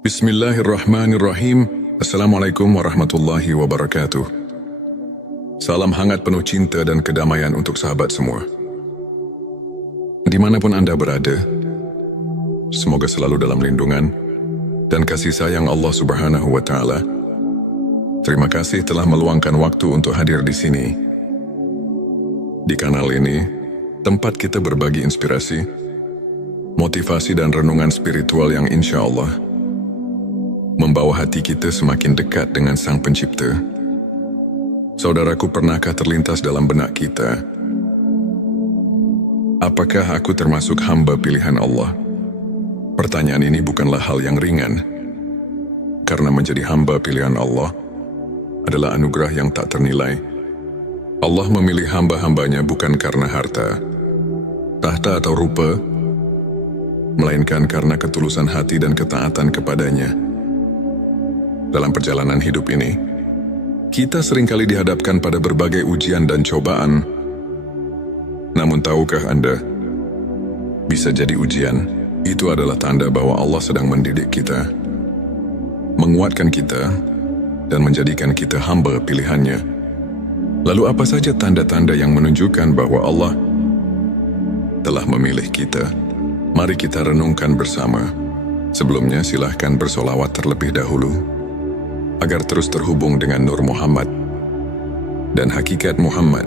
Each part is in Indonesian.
Bismillahirrahmanirrahim. Assalamualaikum warahmatullahi wabarakatuh. Salam hangat penuh cinta dan kedamaian untuk sahabat semua. Dimanapun Anda berada, semoga selalu dalam lindungan dan kasih sayang Allah Subhanahu wa Ta'ala. Terima kasih telah meluangkan waktu untuk hadir di sini. Di kanal ini, tempat kita berbagi inspirasi, motivasi dan renungan spiritual yang insya Allah membawa hati kita semakin dekat dengan Sang Pencipta. Saudaraku, pernahkah terlintas dalam benak kita, apakah aku termasuk hamba pilihan Allah? Pertanyaan ini bukanlah hal yang ringan, karena menjadi hamba pilihan Allah adalah anugerah yang tak ternilai. Allah memilih hamba-hambanya bukan karena harta, tahta atau rupa, melainkan karena ketulusan hati dan ketaatan kepadanya. Dalam perjalanan hidup ini, kita seringkali dihadapkan pada berbagai ujian dan cobaan. Namun tahukah Anda, bisa jadi ujian itu adalah tanda bahwa Allah sedang mendidik kita, menguatkan kita, dan menjadikan kita hamba pilihannya. Lalu apa saja tanda-tanda yang menunjukkan bahwa Allah telah memilih kita? Mari kita renungkan bersama. Sebelumnya silahkan bersolawat terlebih dahulu, agar terus terhubung dengan Nur Muhammad dan hakikat Muhammad.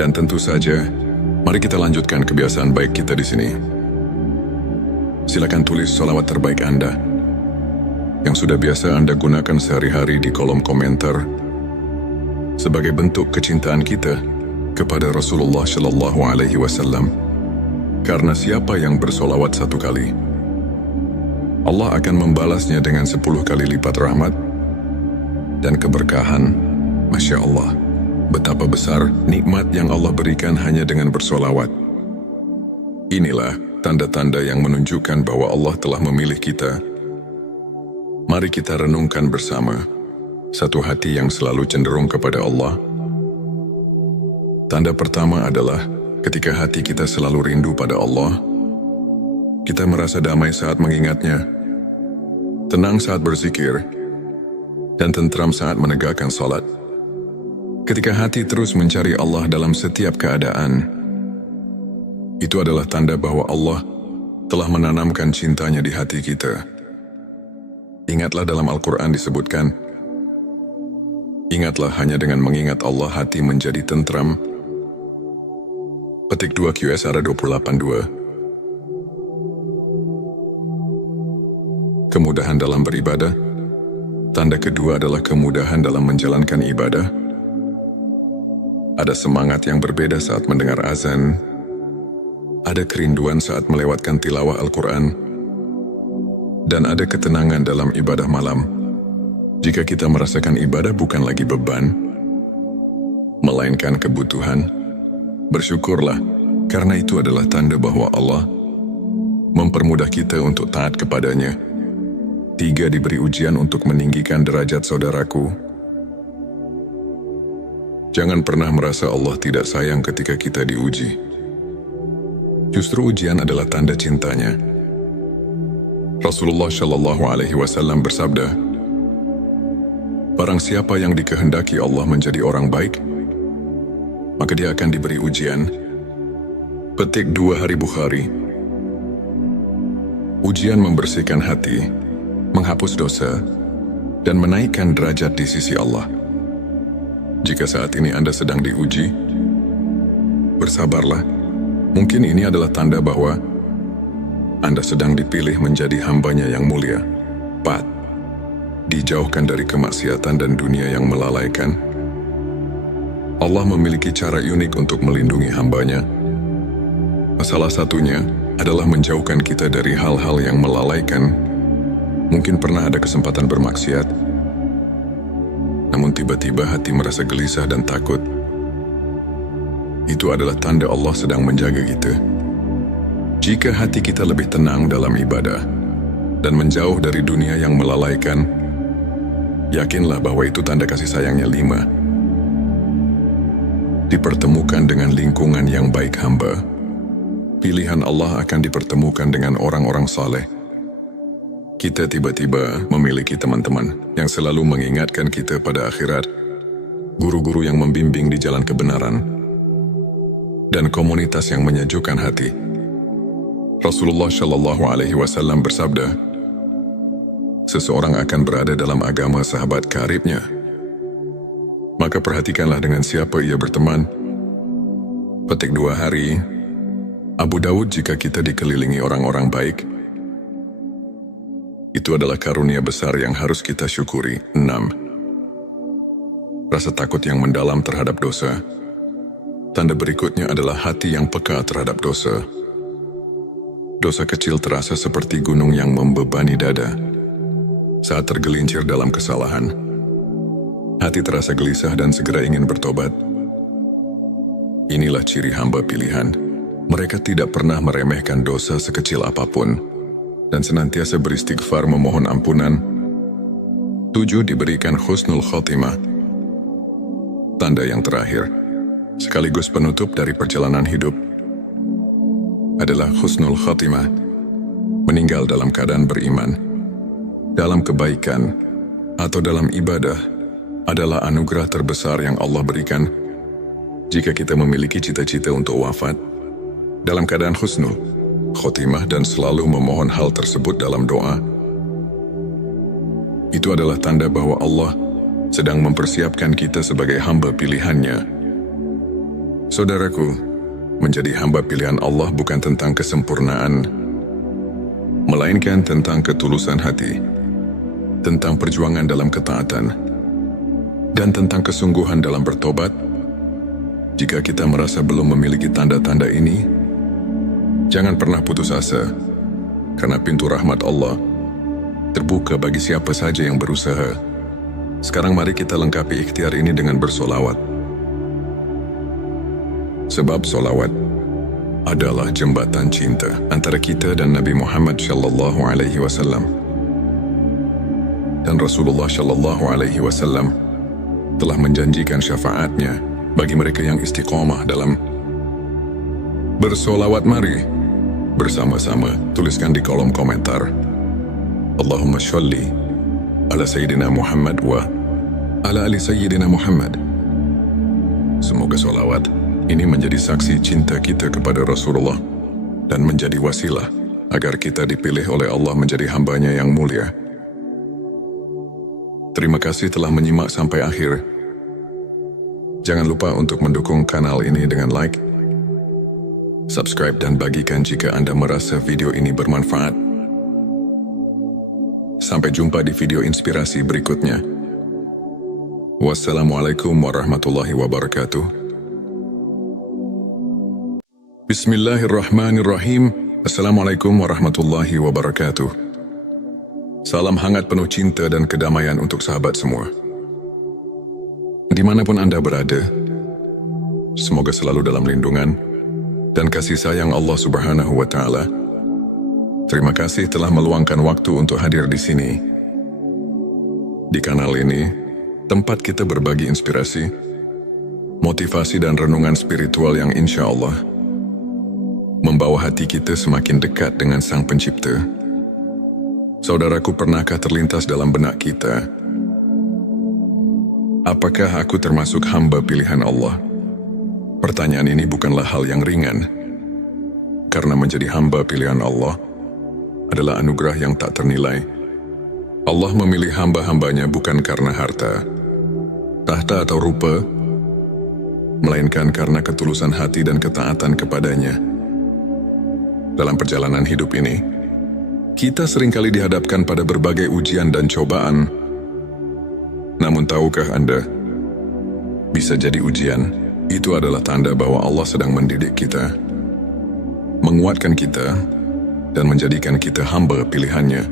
Dan tentu saja, mari kita lanjutkan kebiasaan baik kita di sini. Silakan tulis sholawat terbaik Anda yang sudah biasa Anda gunakan sehari-hari di kolom komentar sebagai bentuk kecintaan kita kepada Rasulullah Shallallahu Alaihi Wasallam. Karena siapa yang bersolawat 1 kali, Allah akan membalasnya dengan 10 kali lipat rahmat dan keberkahan. Masya Allah, betapa besar nikmat yang Allah berikan hanya dengan bersolawat. Inilah tanda-tanda yang menunjukkan bahwa Allah telah memilih kita. Mari kita renungkan bersama. Satu hati yang selalu cenderung kepada Allah. Tanda pertama adalah ketika hati kita selalu rindu pada Allah. Kita merasa damai saat mengingatnya, tenang saat berzikir, dan tentram saat menegakkan salat. Ketika hati terus mencari Allah dalam setiap keadaan, itu adalah tanda bahwa Allah telah menanamkan cintanya di hati kita. Ingatlah dalam Al-Quran disebutkan, ingatlah hanya dengan mengingat Allah hati menjadi tentram. Petik 2 QS 28:2. Kemudahan dalam beribadah. Tanda kedua adalah kemudahan dalam menjalankan ibadah. Ada semangat yang berbeda saat mendengar azan. Ada kerinduan saat melewatkan tilawah Al-Quran. Dan ada ketenangan dalam ibadah malam. Jika kita merasakan ibadah bukan lagi beban, melainkan kebutuhan, bersyukurlah, karena itu adalah tanda bahwa Allah mempermudah kita untuk taat kepadanya. 3. Diberi ujian untuk meninggikan derajat saudaraku. Jangan pernah merasa Allah tidak sayang ketika kita diuji. Justru ujian adalah tanda cintanya. Rasulullah Shallallahu Alaihi Wasallam bersabda, barang siapa yang dikehendaki Allah menjadi orang baik, maka dia akan diberi ujian. Petik 2 Hari Bukhari. Ujian membersihkan hati, menghapus dosa, dan menaikkan derajat di sisi Allah. Jika saat ini Anda sedang diuji, bersabarlah. Mungkin ini adalah tanda bahwa Anda sedang dipilih menjadi hambanya yang mulia. 4. Dijauhkan dari kemaksiatan dan dunia yang melalaikan. Allah memiliki cara unik untuk melindungi hambanya. Salah satunya adalah menjauhkan kita dari hal-hal yang melalaikan. Mungkin pernah ada kesempatan bermaksiat, namun tiba-tiba hati merasa gelisah dan takut. Itu adalah tanda Allah sedang menjaga kita. Jika hati kita lebih tenang dalam ibadah dan menjauh dari dunia yang melalaikan, yakinlah bahwa itu tanda kasih sayangnya. 5. Dipertemukan dengan lingkungan yang baik hamba. Pilihan Allah akan dipertemukan dengan orang-orang saleh. Kita tiba-tiba memiliki teman-teman yang selalu mengingatkan kita pada akhirat, guru-guru yang membimbing di jalan kebenaran, dan komunitas yang menyejukkan hati. Rasulullah Shallallahu Alaihi Wasallam bersabda, seseorang akan berada dalam agama sahabat karibnya. Maka perhatikanlah dengan siapa ia berteman. Petik 2 hari, Abu Dawud, jika kita dikelilingi orang-orang baik, itu adalah karunia besar yang harus kita syukuri. 6. Rasa takut yang mendalam terhadap dosa. Tanda berikutnya adalah hati yang peka terhadap dosa. Dosa kecil terasa seperti gunung yang membebani dada. Saat tergelincir dalam kesalahan, hati terasa gelisah dan segera ingin bertobat. Inilah ciri hamba pilihan. Mereka tidak pernah meremehkan dosa sekecil apapun dan senantiasa beristighfar memohon ampunan. 7. Diberikan husnul khotimah. Tanda yang terakhir, sekaligus penutup dari perjalanan hidup, adalah husnul khotimah. Meninggal dalam keadaan beriman, dalam kebaikan, atau dalam ibadah adalah anugerah terbesar yang Allah berikan. Jika kita memiliki cita-cita untuk wafat dalam keadaan husnul khotimah dan selalu memohon hal tersebut dalam doa, itu adalah tanda bahwa Allah sedang mempersiapkan kita sebagai hamba pilihannya. Saudaraku, menjadi hamba pilihan Allah bukan tentang kesempurnaan, melainkan tentang ketulusan hati, tentang perjuangan dalam ketaatan, dan tentang kesungguhan dalam bertobat. Jika kita merasa belum memiliki tanda-tanda ini, jangan pernah putus asa, karena pintu rahmat Allah terbuka bagi siapa saja yang berusaha. Sekarang mari kita lengkapi ikhtiar ini dengan bersolawat. Sebab solawat adalah jembatan cinta antara kita dan Nabi Muhammad Shallallahu Alaihi Wasallam. Dan Rasulullah Shallallahu Alaihi Wasallam telah menjanjikan syafaatnya bagi mereka yang istiqomah dalam bersolawat. Mari bersama-sama tuliskan di kolom komentar, Allahumma sholli ala Sayyidina Muhammad wa ala ali Sayyidina Muhammad. Semoga solawat ini menjadi saksi cinta kita kepada Rasulullah dan menjadi wasilah agar kita dipilih oleh Allah menjadi hambanya yang mulia. Terima kasih telah menyimak sampai akhir. Jangan lupa untuk mendukung kanal ini dengan like, subscribe, dan bagikan jika Anda merasa video ini bermanfaat. Sampai jumpa di video inspirasi berikutnya. Wassalamualaikum warahmatullahi wabarakatuh. Bismillahirrahmanirrahim. Assalamualaikum warahmatullahi wabarakatuh. Salam hangat penuh cinta dan kedamaian untuk sahabat semua. Dimanapun Anda berada, semoga selalu dalam lindungan dan kasih sayang Allah Subhanahu wa Ta'ala. Terima kasih telah meluangkan waktu untuk hadir di sini. Di kanal ini, tempat kita berbagi inspirasi, motivasi, dan renungan spiritual yang insya Allah membawa hati kita semakin dekat dengan Sang Pencipta. Saudaraku, pernahkah terlintas dalam benak kita, apakah aku termasuk hamba pilihan Allah? Pertanyaan ini bukanlah hal yang ringan, karena menjadi hamba pilihan Allah adalah anugerah yang tak ternilai. Allah memilih hamba-hambanya bukan karena harta, tahta, atau rupa, melainkan karena ketulusan hati dan ketaatan kepadanya. Dalam perjalanan hidup ini, kita seringkali dihadapkan pada berbagai ujian dan cobaan. Namun tahukah Anda, bisa jadi ujian itu adalah tanda bahwa Allah sedang mendidik kita, menguatkan kita, dan menjadikan kita hamba pilihannya.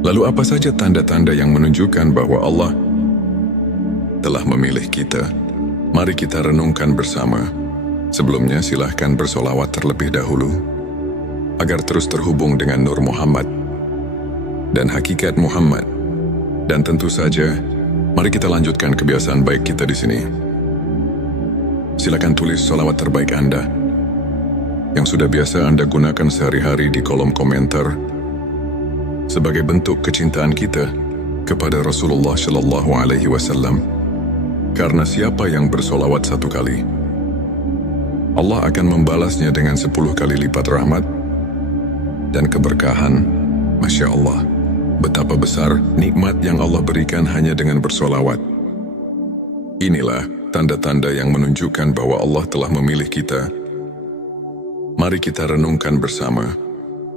Lalu apa saja tanda-tanda yang menunjukkan bahwa Allah telah memilih kita? Mari kita renungkan bersama. Sebelumnya silahkan bersolawat terlebih dahulu, agar terus terhubung dengan Nur Muhammad dan hakikat Muhammad. Dan tentu saja, mari kita lanjutkan kebiasaan baik kita di sini. Silakan tulis solawat terbaik Anda yang sudah biasa Anda gunakan sehari-hari di kolom komentar. sebagai bentuk kecintaan kita kepada Rasulullah Shallallahu Alaihi Wasallam. Karena siapa yang bersolawat 1 kali, Allah akan membalasnya dengan 10 kali lipat rahmat dan keberkahan. Masya Allah, betapa besar nikmat yang Allah berikan hanya dengan bersolawat. Inilah tanda-tanda yang menunjukkan bahwa Allah telah memilih kita. Mari kita renungkan bersama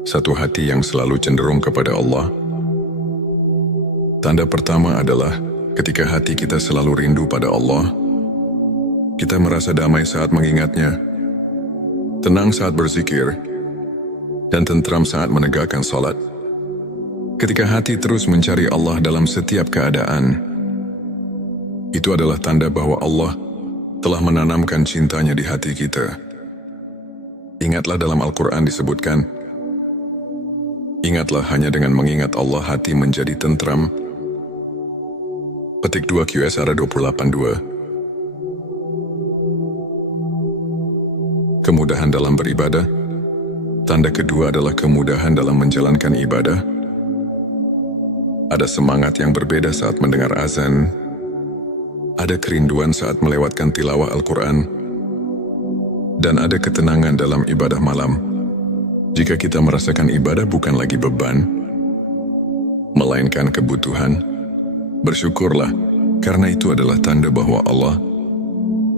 satu hati yang selalu cenderung kepada Allah. Tanda pertama adalah ketika hati kita selalu rindu pada Allah. Kita merasa damai saat mengingatnya, tenang saat berzikir, dan tentram saat menegakkan salat. Ketika hati terus mencari Allah dalam setiap keadaan, itu adalah tanda bahwa Allah telah menanamkan cintanya di hati kita. Ingatlah dalam Al-Quran disebutkan, ingatlah hanya dengan mengingat Allah hati menjadi tentram. Petik 2 QSR 28.2. Kemudahan dalam beribadah. Tanda kedua adalah kemudahan dalam menjalankan ibadah. Ada semangat yang berbeda saat mendengar azan. Ada kerinduan saat melewatkan tilawah Al-Quran. Dan ada ketenangan dalam ibadah malam. Jika kita merasakan ibadah bukan lagi beban, melainkan kebutuhan, bersyukurlah, karena itu adalah tanda bahwa Allah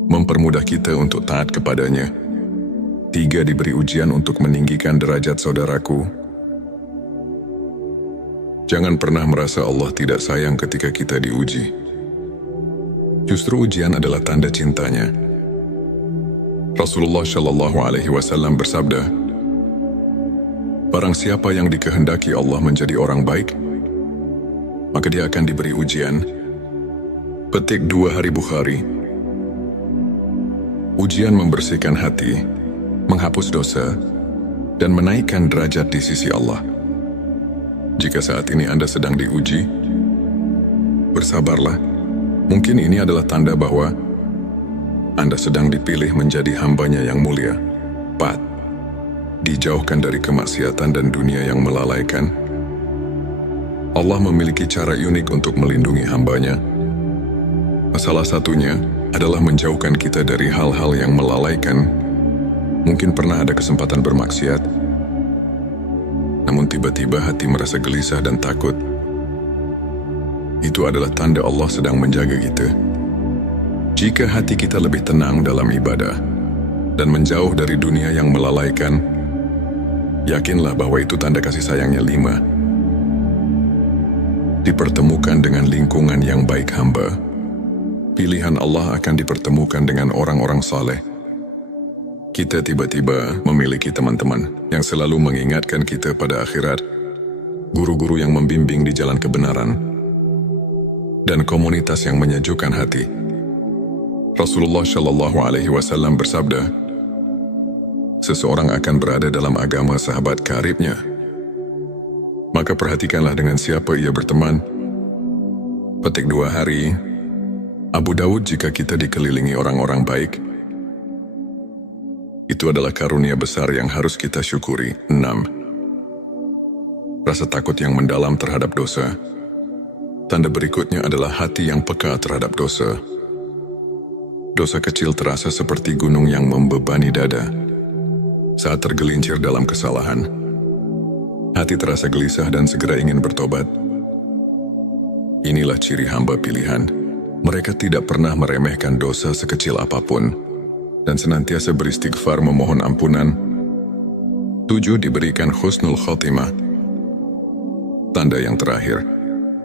mempermudah kita untuk taat kepadanya. 3. Diberi ujian untuk meninggikan derajat saudaraku. Jangan pernah merasa Allah tidak sayang ketika kita diuji. Justru ujian adalah tanda cintanya. Rasulullah Shallallahu Alaihi Wasallam bersabda, barang siapa yang dikehendaki Allah menjadi orang baik, maka dia akan diberi ujian. Petik 2 Hari Bukhari. Ujian membersihkan hati, menghapus dosa, dan menaikkan derajat di sisi Allah. Jika saat ini Anda sedang diuji, bersabarlah. Mungkin ini adalah tanda bahwa Anda sedang dipilih menjadi hambanya yang mulia. 4. Dijauhkan dari kemaksiatan dan dunia yang melalaikan. Allah memiliki cara unik untuk melindungi hambanya. Salah satunya adalah menjauhkan kita dari hal-hal yang melalaikan. Mungkin pernah ada kesempatan bermaksiat, namun tiba-tiba hati merasa gelisah dan takut. Itu adalah tanda Allah sedang menjaga kita. Jika hati kita lebih tenang dalam ibadah dan menjauh dari dunia yang melalaikan, yakinlah bahwa itu tanda kasih sayangnya. 5. Dipertemukan dengan lingkungan yang baik hamba. Pilihan Allah akan dipertemukan dengan orang-orang saleh. Kita tiba-tiba memiliki teman-teman yang selalu mengingatkan kita pada akhirat, guru-guru yang membimbing di jalan kebenaran, dan komunitas yang menyejukkan hati. Rasulullah Shallallahu Alaihi Wasallam bersabda, seseorang akan berada dalam agama sahabat karibnya. Maka perhatikanlah dengan siapa ia berteman. Petik 2 Hari. Abu Dawud. Jika kita dikelilingi orang-orang baik, itu adalah karunia besar yang harus kita syukuri. 6. Rasa takut yang mendalam terhadap dosa. Tanda berikutnya adalah hati yang peka terhadap dosa. Dosa kecil terasa seperti gunung yang membebani dada. Saat tergelincir dalam kesalahan, hati terasa gelisah dan segera ingin bertobat. Inilah ciri hamba pilihan. Mereka tidak pernah meremehkan dosa sekecil apapun dan senantiasa beristighfar memohon ampunan. 7. Diberikan husnul khotimah. Tanda yang terakhir,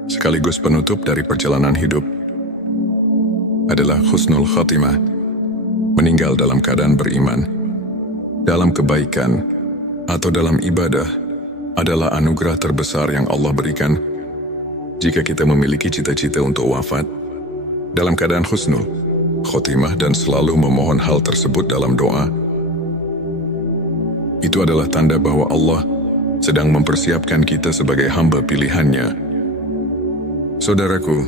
sekaligus penutup dari perjalanan hidup, adalah husnul khotimah. Meninggal dalam keadaan beriman, dalam kebaikan, atau dalam ibadah adalah anugerah terbesar yang Allah berikan. Jika kita memiliki cita-cita untuk wafat dalam keadaan husnul khotimah dan selalu memohon hal tersebut dalam doa, itu adalah tanda bahwa Allah sedang mempersiapkan kita sebagai hamba pilihannya. Saudaraku,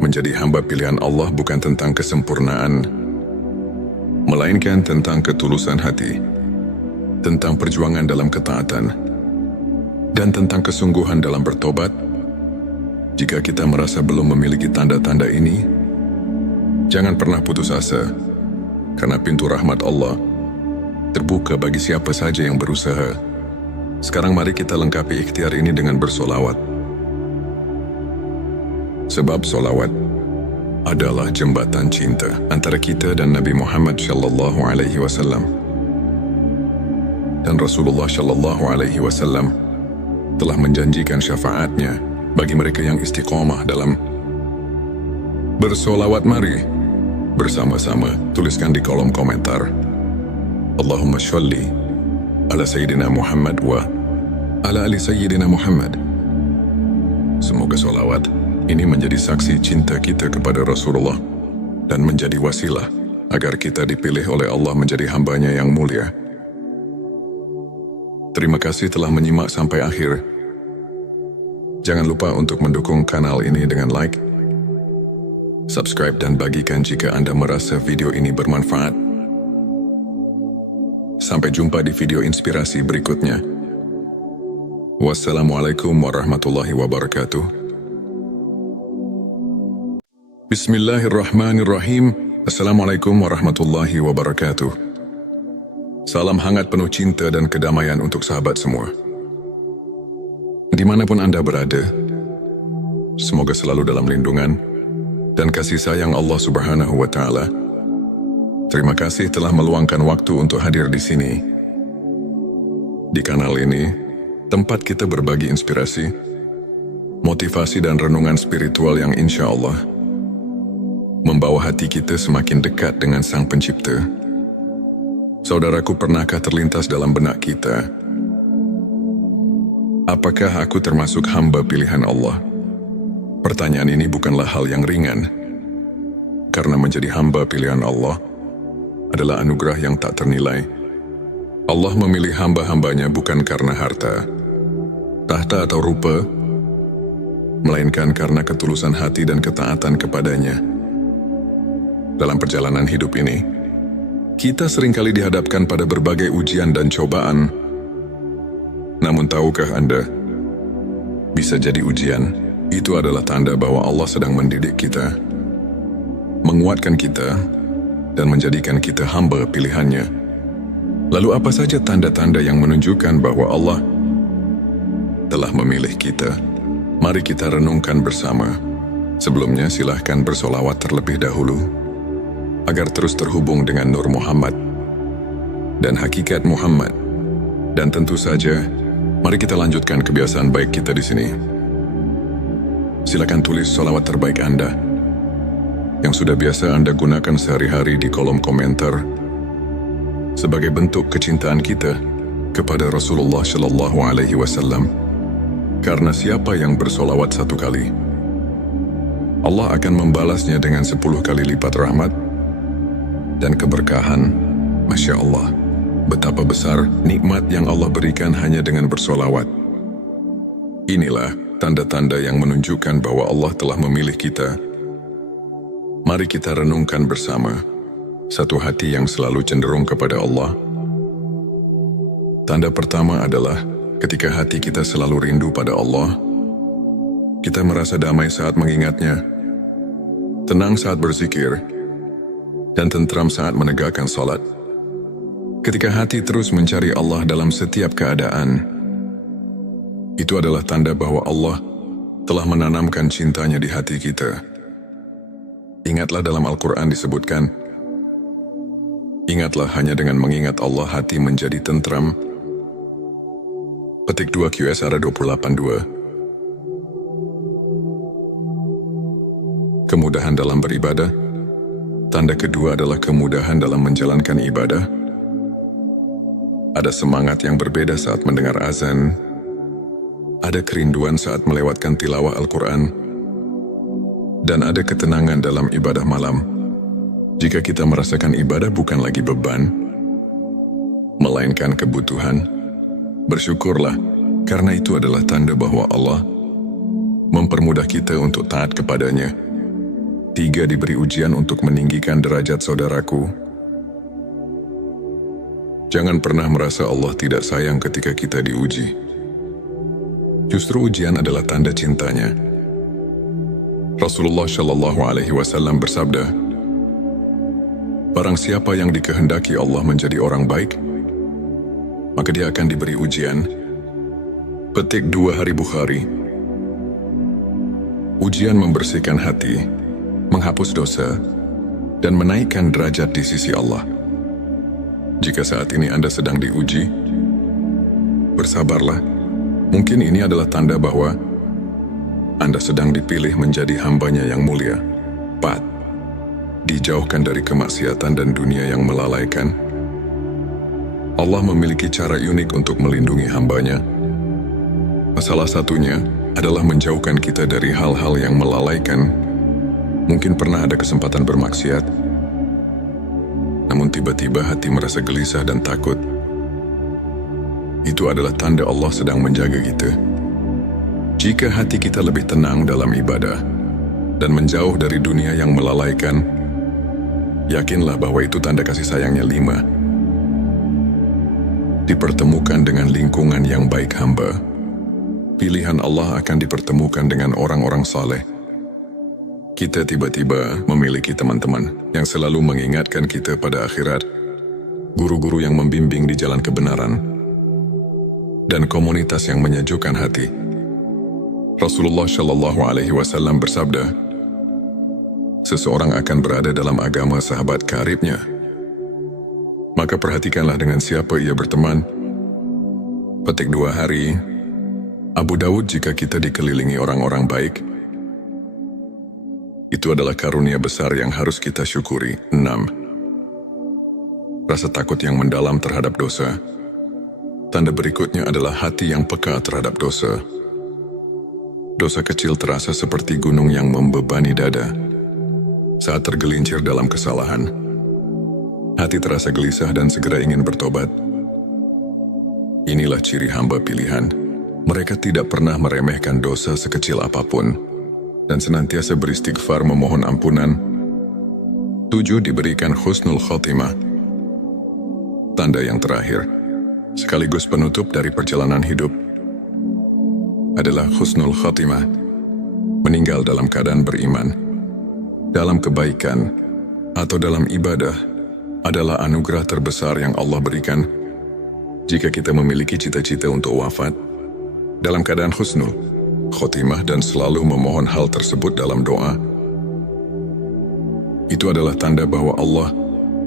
menjadi hamba pilihan Allah bukan tentang kesempurnaan, melainkan tentang ketulusan hati, tentang perjuangan dalam ketaatan, dan tentang kesungguhan dalam bertobat. Jika kita merasa belum memiliki tanda-tanda ini, jangan pernah putus asa, karena pintu rahmat Allah terbuka bagi siapa saja yang berusaha. Sekarang mari kita lengkapi ikhtiar ini dengan bersolawat. Sebab solawat adalah jembatan cinta antara kita dan Nabi Muhammad SAW. Dan Rasulullah SAW telah menjanjikan syafaatnya bagi mereka yang istiqomah dalam bersolawat. Mari bersama-sama tuliskan di kolom komentar, Allahumma sholli ala Sayyidina Muhammad wa ala ali Sayyidina Muhammad. Semoga solawat ini menjadi saksi cinta kita kepada Rasulullah dan menjadi wasilah agar kita dipilih oleh Allah menjadi hambanya yang mulia. Terima kasih telah menyimak sampai akhir. Jangan lupa untuk mendukung kanal ini dengan like, subscribe dan bagikan jika Anda merasa video ini bermanfaat. Sampai jumpa di video inspirasi berikutnya. Wassalamualaikum warahmatullahi wabarakatuh. Bismillahirrahmanirrahim. Assalamualaikum warahmatullahi wabarakatuh. Salam hangat penuh cinta dan kedamaian untuk sahabat semua. Dimanapun Anda berada, semoga selalu dalam lindungan dan kasih sayang Allah Subhanahu wa Ta'ala. Terima kasih telah meluangkan waktu untuk hadir di sini. Di kanal ini, tempat kita berbagi inspirasi, motivasi dan renungan spiritual yang insya Allah membawa hati kita semakin dekat dengan Sang Pencipta. Saudaraku, pernahkah terlintas dalam benak kita, apakah aku termasuk hamba pilihan Allah? Pertanyaan ini bukanlah hal yang ringan, karena menjadi hamba pilihan Allah adalah anugerah yang tak ternilai. Allah memilih hamba-hambanya bukan karena harta, tahta atau rupa, melainkan karena ketulusan hati dan ketaatan kepadanya. Dalam perjalanan hidup ini, kita seringkali dihadapkan pada berbagai ujian dan cobaan. Namun tahukah Anda, bisa jadi ujian itu adalah tanda bahwa Allah sedang mendidik kita, menguatkan kita, dan menjadikan kita hamba pilihannya. Lalu apa saja tanda-tanda yang menunjukkan bahwa Allah telah memilih kita? Mari kita renungkan bersama. Sebelumnya silahkan bersolawat terlebih dahulu, agar terus terhubung dengan Nur Muhammad dan hakikat Muhammad. Dan tentu saja, mari kita lanjutkan kebiasaan baik kita di sini. Silakan tulis solawat terbaik Anda yang sudah biasa Anda gunakan sehari-hari di kolom komentar sebagai bentuk kecintaan kita kepada Rasulullah SAW. Karena siapa yang bersolawat 1 kali, Allah akan membalasnya dengan 10 kali lipat rahmat dan keberkahan. Masya Allah, betapa besar nikmat yang Allah berikan hanya dengan bersolawat. Inilah tanda-tanda yang menunjukkan bahwa Allah telah memilih kita. Mari kita renungkan bersama. Satu hati yang selalu cenderung kepada Allah. Tanda pertama adalah ketika hati kita selalu rindu pada Allah. Kita merasa damai saat mengingatnya, tenang saat berzikir, dan tentram saat menegakkan salat. Ketika hati terus mencari Allah dalam setiap keadaan, itu adalah tanda bahwa Allah telah menanamkan cintanya di hati kita. Ingatlah dalam Al-Quran disebutkan, ingatlah hanya dengan mengingat Allah hati menjadi tentram. Petik 2 QSR 28:2. Kemudahan dalam beribadah. Tanda kedua adalah kemudahan dalam menjalankan ibadah. Ada semangat yang berbeda saat mendengar azan. Ada kerinduan saat melewatkan tilawah Al-Quran. Dan ada ketenangan dalam ibadah malam. Jika kita merasakan ibadah bukan lagi beban, melainkan kebutuhan, bersyukurlah, karena itu adalah tanda bahwa Allah mempermudah kita untuk taat kepadanya. 3. Diberi ujian untuk meninggikan derajat saudaraku. Jangan pernah merasa Allah tidak sayang ketika kita diuji. Justru ujian adalah tanda cintanya. Rasulullah Shallallahu Alaihi Wasallam bersabda, "Barang siapa yang dikehendaki Allah menjadi orang baik, maka dia akan diberi ujian." Petik 2 Hari Bukhari. Ujian membersihkan hati, menghapus dosa, dan menaikkan derajat di sisi Allah. Jika saat ini Anda sedang diuji, bersabarlah. Mungkin ini adalah tanda bahwa Anda sedang dipilih menjadi hambanya yang mulia. 4. Dijauhkan dari kemaksiatan dan dunia yang melalaikan. Allah memiliki cara unik untuk melindungi hambanya. Salah satunya adalah menjauhkan kita dari hal-hal yang melalaikan. Mungkin pernah ada kesempatan bermaksiat, namun tiba-tiba hati merasa gelisah dan takut. Itu adalah tanda Allah sedang menjaga kita. Jika hati kita lebih tenang dalam ibadah dan menjauh dari dunia yang melalaikan, yakinlah bahwa itu tanda kasih sayangnya. 5. Dipertemukan dengan lingkungan yang baik hamba. Pilihan Allah akan dipertemukan dengan orang-orang saleh. Kita tiba-tiba memiliki teman-teman yang selalu mengingatkan kita pada akhirat, guru-guru yang membimbing di jalan kebenaran, dan komunitas yang menyejukkan hati. Rasulullah Shallallahu Alaihi Wasallam bersabda, "Seseorang akan berada dalam agama sahabat karibnya. Maka perhatikanlah dengan siapa ia berteman." Petik 2 Hari. Abu Dawud, jika kita dikelilingi orang-orang baik, itu adalah karunia besar yang harus kita syukuri. 6. Rasa takut yang mendalam terhadap dosa. Tanda berikutnya adalah hati yang peka terhadap dosa. Dosa kecil terasa seperti gunung yang membebani dada. Saat tergelincir dalam kesalahan, hati terasa gelisah dan segera ingin bertobat. Inilah ciri hamba pilihan. Mereka tidak pernah meremehkan dosa sekecil apapun dan senantiasa beristighfar memohon ampunan. 7. Diberikan husnul khotimah. Tanda yang terakhir, sekaligus penutup dari perjalanan hidup, adalah husnul khotimah. Meninggal dalam keadaan beriman, dalam kebaikan, atau dalam ibadah adalah anugerah terbesar yang Allah berikan. Jika kita memiliki cita-cita untuk wafat dalam keadaan husnul khotimah dan selalu memohon hal tersebut dalam doa, itu adalah tanda bahwa Allah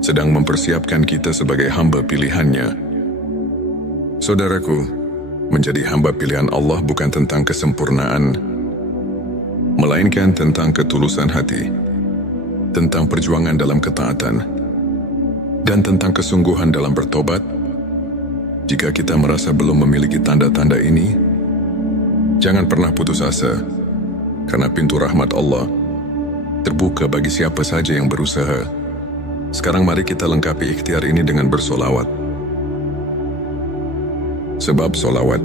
sedang mempersiapkan kita sebagai hamba pilihannya. Saudaraku, menjadi hamba pilihan Allah bukan tentang kesempurnaan, melainkan tentang ketulusan hati, tentang perjuangan dalam ketaatan, dan tentang kesungguhan dalam bertobat. Jika kita merasa belum memiliki tanda-tanda ini, jangan pernah putus asa, karena pintu rahmat Allah terbuka bagi siapa saja yang berusaha. Sekarang mari kita lengkapi ikhtiar ini dengan bersolawat. Sebab solawat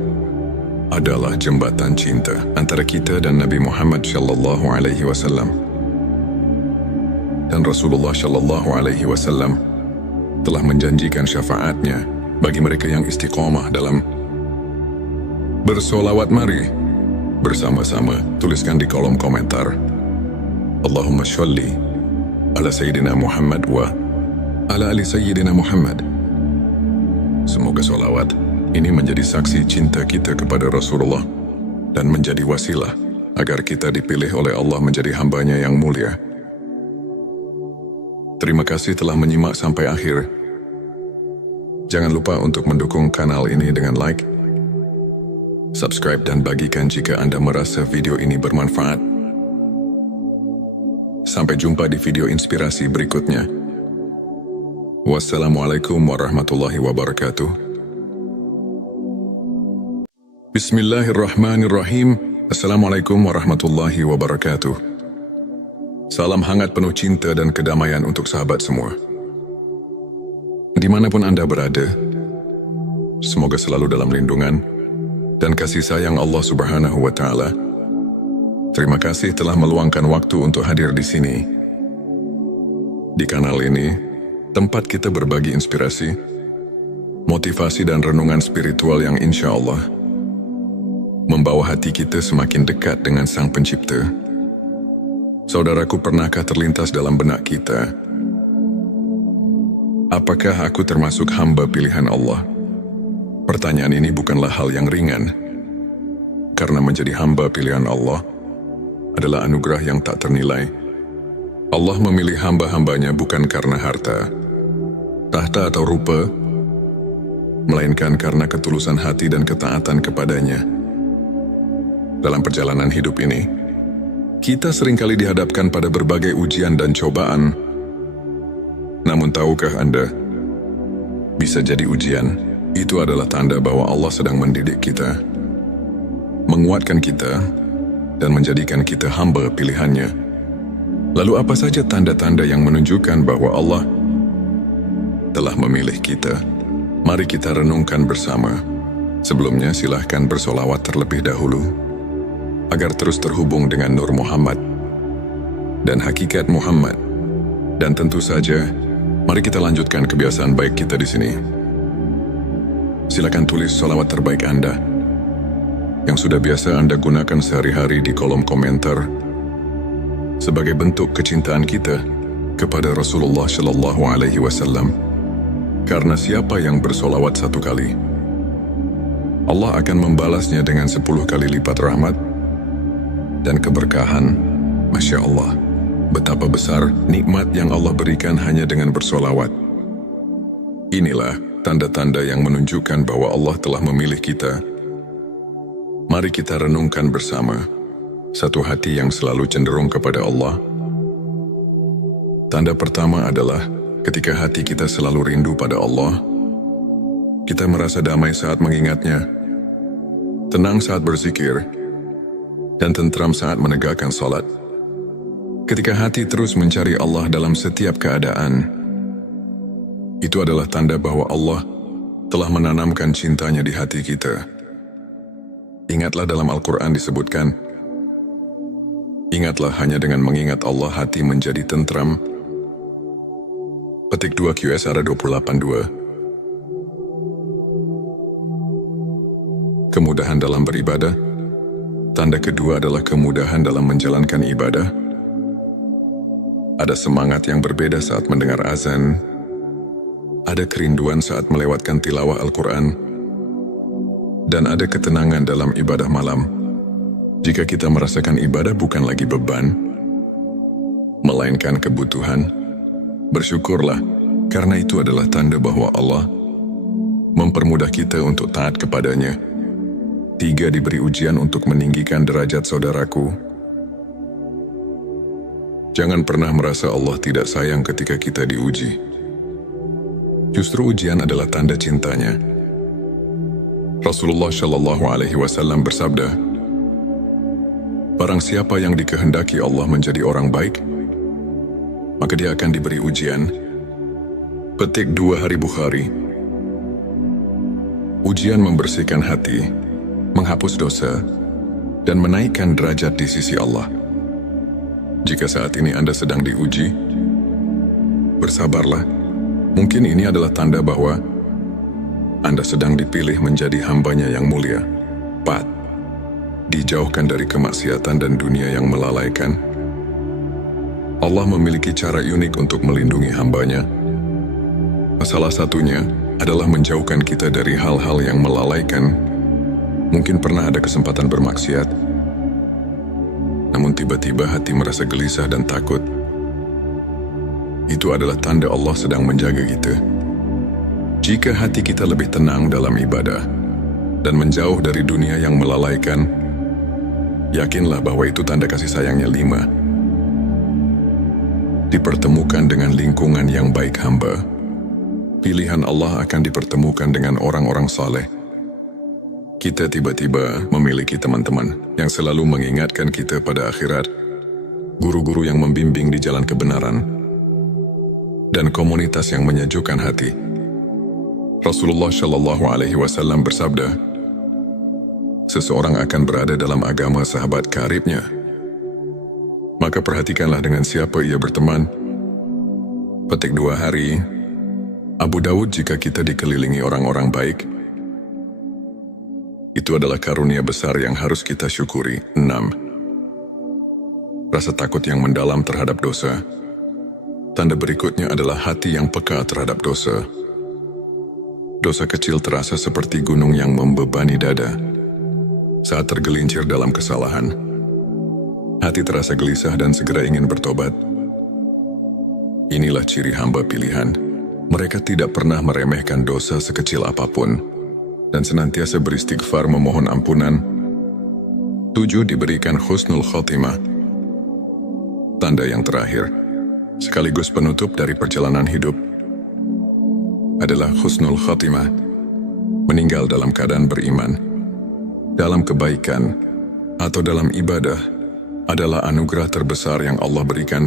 adalah jembatan cinta antara kita dan Nabi Muhammad Shallallahu Alaihi Wasallam. Dan Rasulullah Shallallahu Alaihi Wasallam telah menjanjikan syafaatnya bagi mereka yang istiqomah dalam bersolawat. Mari bersama-sama tuliskan di kolom komentar, Allahumma sholli ala Sayyidina Muhammad wa ala ali Sayyidina Muhammad. Semoga solawat ini menjadi saksi cinta kita kepada Rasulullah dan menjadi wasilah agar kita dipilih oleh Allah menjadi hambanya yang mulia. Terima kasih telah menyimak sampai akhir. Jangan lupa untuk mendukung kanal ini dengan like, subscribe, dan bagikan jika Anda merasa video ini bermanfaat. Sampai jumpa di video inspirasi berikutnya. Wassalamualaikum warahmatullahi wabarakatuh. Bismillahirrahmanirrahim. Assalamualaikum warahmatullahi wabarakatuh. Salam hangat penuh cinta dan kedamaian untuk sahabat semua. Dimanapun Anda berada, semoga selalu dalam lindungan dan kasih sayang Allah Subhanahu wa Ta'ala. Terima kasih telah meluangkan waktu untuk hadir di sini. Di kanal ini, tempat kita berbagi inspirasi, motivasi, dan renungan spiritual yang insya Allah membawa hati kita semakin dekat dengan Sang Pencipta. Saudaraku, pernahkah terlintas dalam benak kita, apakah aku termasuk hamba pilihan Allah? Pertanyaan ini bukanlah hal yang ringan, karena menjadi hamba pilihan Allah adalah anugerah yang tak ternilai. Allah memilih hamba-hambanya bukan karena harta, tahta atau rupa, melainkan karena ketulusan hati dan ketaatan kepadanya. Dalam perjalanan hidup ini, kita seringkali dihadapkan pada berbagai ujian dan cobaan. Namun tahukah Anda, bisa jadi ujian itu adalah tanda bahwa Allah sedang mendidik kita, menguatkan kita, dan menjadikan kita hamba pilihannya. Lalu apa saja tanda-tanda yang menunjukkan bahwa Allah telah memilih kita? Mari kita renungkan bersama. Sebelumnya silahkan bersolawat terlebih dahulu, agar terus terhubung dengan Nur Muhammad dan hakikat Muhammad. Dan tentu saja, mari kita lanjutkan kebiasaan baik kita di sini. Silakan tulis solawat terbaik Anda yang sudah biasa Anda gunakan sehari-hari di kolom komentar sebagai bentuk kecintaan kita kepada Rasulullah Shallallahu Alaihi Wasallam. Karena siapa yang bersolawat 1 kali, Allah akan membalasnya dengan 10 kali lipat rahmat dan keberkahan. Masya Allah, betapa besar nikmat yang Allah berikan hanya dengan bersolawat. Inilah tanda-tanda yang menunjukkan bahwa Allah telah memilih kita. Mari kita renungkan bersama. Satu hati yang selalu cenderung kepada Allah. Tanda pertama adalah ketika hati kita selalu rindu pada Allah. Kita merasa damai saat mengingatnya, tenang saat berzikir, dan tentram saat menegakkan salat. Ketika hati terus mencari Allah dalam setiap keadaan, itu adalah tanda bahwa Allah telah menanamkan cintanya di hati kita. Ingatlah dalam Al-Quran disebutkan, ingatlah hanya dengan mengingat Allah hati menjadi tentram. Petik 2 QSR 28:2. Kemudahan dalam beribadah. Tanda kedua adalah kemudahan dalam menjalankan ibadah. Ada semangat yang berbeda saat mendengar azan. Ada kerinduan saat melewatkan tilawah Al-Quran. Dan ada ketenangan dalam ibadah malam. Jika kita merasakan ibadah bukan lagi beban, melainkan kebutuhan, bersyukurlah, karena itu adalah tanda bahwa Allah mempermudah kita untuk taat kepadanya. 3. Diberi ujian untuk meninggikan derajat saudaraku. Jangan pernah merasa Allah tidak sayang ketika kita diuji. Justru ujian adalah tanda cintanya. Rasulullah Shallallahu Alaihi Wasallam bersabda, barang siapa yang dikehendaki Allah menjadi orang baik, maka dia akan diberi ujian. Petik 2 Hari Bukhari. Ujian membersihkan hati, menghapus dosa, dan menaikkan derajat di sisi Allah. Jika saat ini Anda sedang diuji, bersabarlah. Mungkin ini adalah tanda bahwa Anda sedang dipilih menjadi hambanya yang mulia. 4. Dijauhkan dari kemaksiatan dan dunia yang melalaikan. Allah memiliki cara unik untuk melindungi hambanya. Salah satunya adalah menjauhkan kita dari hal-hal yang melalaikan. Mungkin pernah ada kesempatan bermaksiat, namun tiba-tiba hati merasa gelisah dan takut. Itu adalah tanda Allah sedang menjaga kita. Jika hati kita lebih tenang dalam ibadah dan menjauh dari dunia yang melalaikan, yakinlah bahwa itu tanda kasih sayangnya. 5. Dipertemukan dengan lingkungan yang baik hamba. Pilihan Allah akan dipertemukan dengan orang-orang saleh. Kita tiba-tiba memiliki teman-teman yang selalu mengingatkan kita pada akhirat, guru-guru yang membimbing di jalan kebenaran, dan komunitas yang menyejukkan hati. Rasulullah Shallallahu Alaihi Wasallam bersabda, seseorang akan berada dalam agama sahabat karibnya. Maka perhatikanlah dengan siapa ia berteman. Petik 2 Hari Abu Dawud. Jika kita dikelilingi orang-orang baik, Itu adalah karunia besar yang harus kita syukuri. 6. Rasa takut yang mendalam terhadap dosa. Tanda berikutnya adalah hati yang peka terhadap dosa. Dosa kecil terasa seperti gunung yang membebani dada. Saat tergelincir dalam kesalahan, hati terasa gelisah dan segera ingin bertobat. Inilah ciri hamba pilihan. Mereka tidak pernah meremehkan dosa sekecil apapun dan senantiasa beristighfar memohon ampunan. 7. Diberikan husnul khotimah. Tanda yang terakhir, sekaligus penutup dari perjalanan hidup, adalah husnul khotimah, meninggal dalam keadaan beriman, dalam kebaikan, atau dalam ibadah, adalah anugerah terbesar yang Allah berikan